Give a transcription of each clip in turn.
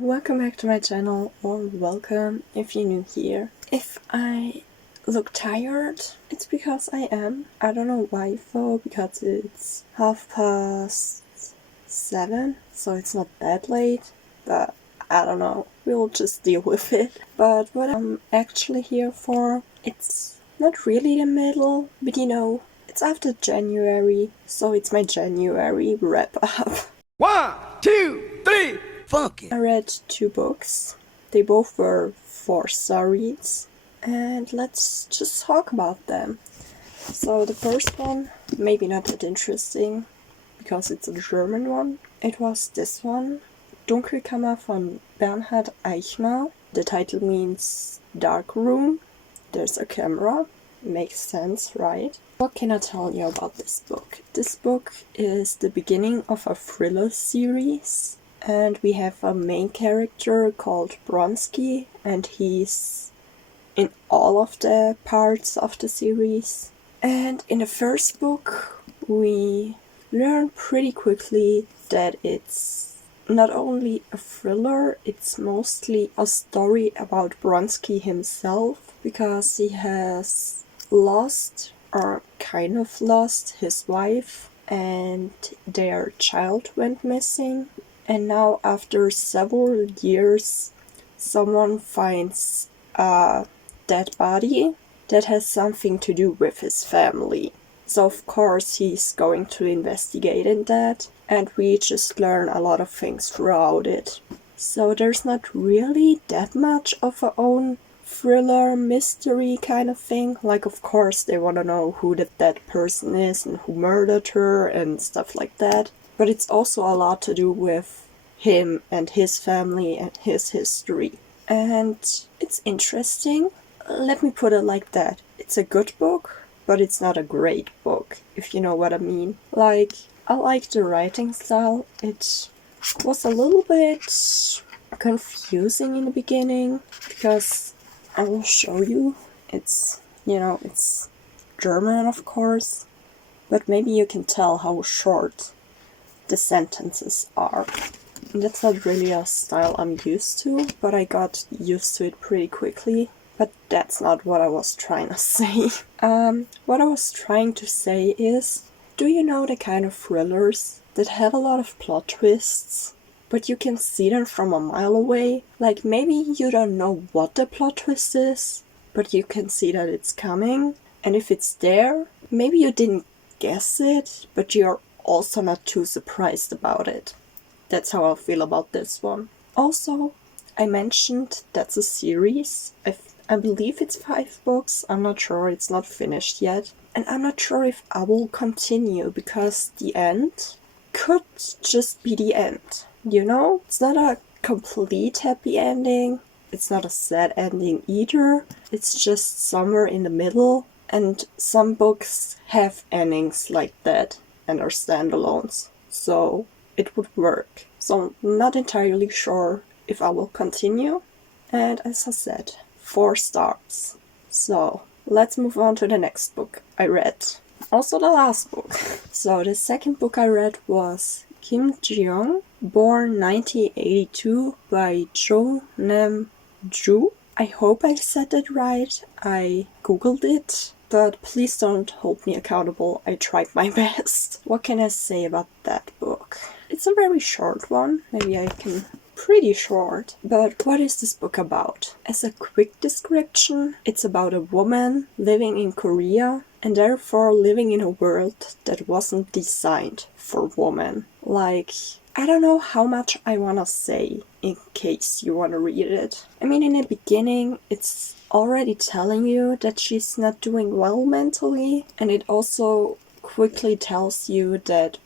Welcome back to my channel, or welcome if you're new here. If I look tired, it's because I am. I don't know why though, because it's 7:30, so it's not that late, but I don't know. We'll just deal with it. But what I'm actually here for, it's not really the middle, but it's after January, so it's my January wrap-up. 1, 2, 3, funky. I read 2 books. They both were 4-star reads, and let's just talk about them. So the first one, maybe not that interesting, because it's a German one. It was this one, Dunkelkammer von Bernhard Aichner. The title means dark room. There's a camera. Makes sense, right? What can I tell you about this book? This book is the beginning of a thriller series, and we have a main character called Bronski, and he's in all of the parts of the series. And in the first book, we learn pretty quickly that it's not only a thriller, it's mostly a story about Bronski himself, because he has lost, or kind of lost, his wife, and their child went missing. And now, after several years, someone finds a dead body that has something to do with his family. So of course he's going to investigate in that, and we just learn a lot of things throughout it. So there's not really that much of a own thriller mystery kind of thing. Like, of course they want to know who the dead person is and who murdered her and stuff like that. But it's also a lot to do with him and his family and his history. And it's interesting. Let me put it like that. It's a good book, but it's not a great book, if you know what I mean. Like, I like the writing style. It was a little bit confusing in the beginning, because I will show you. It's German, of course, but maybe you can tell how short the sentences are. And that's not really a style I'm used to, but I got used to it pretty quickly. But that's not what I was trying to say. What I was trying to say is, do you know the kind of thrillers that have a lot of plot twists, but you can see them from a mile away? Like, maybe you don't know what the plot twist is, but you can see that it's coming. And if it's there, maybe you didn't guess it, but you're also not too surprised about it. That's how I feel about this one. Also, I mentioned that's a series. I believe it's 5 books. I'm not sure, it's not finished yet. And I'm not sure if I will continue, because the end could just be the end. It's not a complete happy ending. It's not a sad ending either. It's just somewhere in the middle. And some books have endings like that and are standalones. So it would work. So I'm not entirely sure if I will continue. And as I said, 4 stars. So let's move on to the next book I read. Also the last book. So the second book I read was Jiyoung, born 1982, by Cho Nam-Joo. I hope I said that right. I googled it, but please don't hold me accountable. I tried my best. What can I say about that book? It's a very short one. Maybe I can... pretty short. But what is this book about? As a quick description, it's about a woman living in Korea, and therefore living in a world that wasn't designed for women. Like, I don't know how much I wanna say in case you wanna read it. I mean, in the beginning, it's already telling you that she's not doing well mentally, and it also quickly tells you that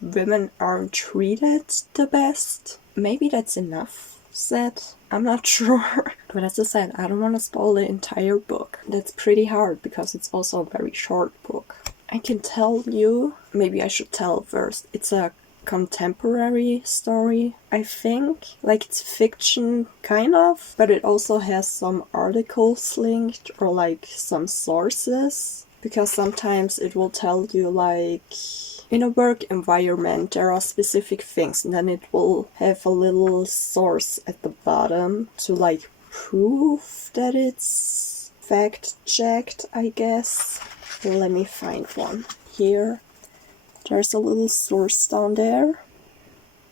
women aren't treated the best. Maybe that's enough said. I'm not sure. But as I said, I don't want to spoil the entire book. That's pretty hard because it's also a very short book. I can tell you, maybe I should tell first, it's a contemporary story, I think. Like, it's fiction, kind of, but it also has some articles linked, or like some sources. Because sometimes it will tell you, like, in a work environment there are specific things, and then it will have a little source at the bottom to like prove that it's fact-checked, I guess. Let me find one. Here, there's a little source down there.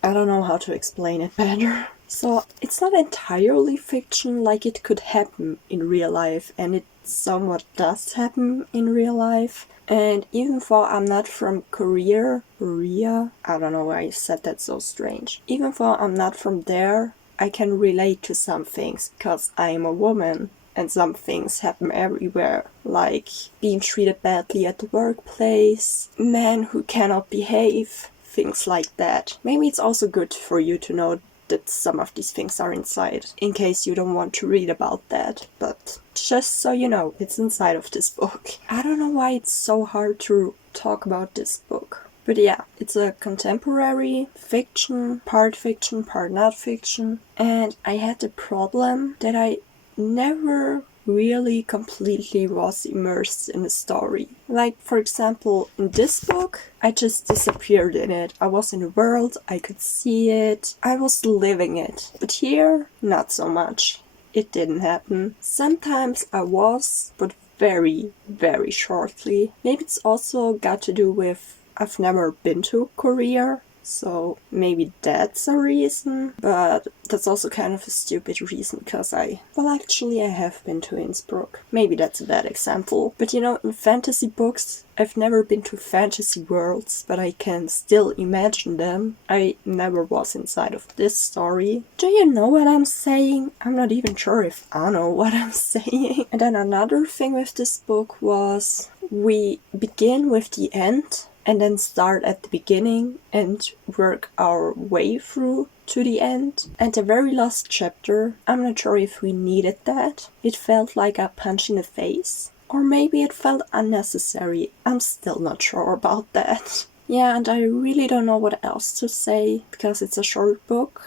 I don't know how to explain it better. So it's not entirely fiction, like it could happen in real life, and it somewhat does happen in real life. And even though I'm not from Korea, I don't know why I said that so strange. Even though I'm not from there, I can relate to some things, because I am a woman. And some things happen everywhere, like being treated badly at the workplace, men who cannot behave, things like that. Maybe it's also good for you to know that some of these things are inside, in case you don't want to read about that. But just so you know, it's inside of this book. I don't know why it's so hard to talk about this book. But yeah, it's a contemporary fiction, part not fiction. And I had the problem that I never really completely was immersed in the story. Like, for example, in this book, I just disappeared in it. I was in the world, I could see it, I was living it. But here, not so much. It didn't happen. Sometimes I was, but very, very shortly. Maybe it's also got to do with I've never been to Korea. So maybe that's a reason, but that's also kind of a stupid reason, because actually I have been to Innsbruck. Maybe that's a bad example. But you know, in fantasy books, I've never been to fantasy worlds, but I can still imagine them. I never was inside of this story. Do you know what I'm saying? I'm not even sure if I know what I'm saying. And then another thing with this book was we begin with the end, and then start at the beginning and work our way through to the end. And the very last chapter, I'm not sure if we needed that. It felt like a punch in the face. Or maybe it felt unnecessary. I'm still not sure about that. Yeah, and I really don't know what else to say, because it's a short book.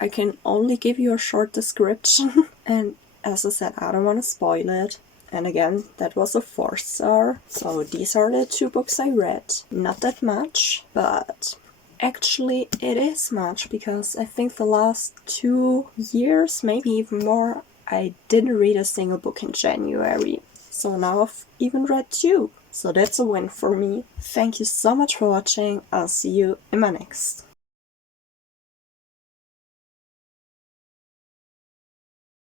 I can only give you a short description. And as I said, I don't want to spoil it. And again, that was a 4-star. So these are the 2 books I read. Not that much, but actually it is much, because I think the last 2 years, maybe even more, I didn't read a single book in January. So now I've even read 2. So that's a win for me. Thank you so much for watching. I'll see you in my next.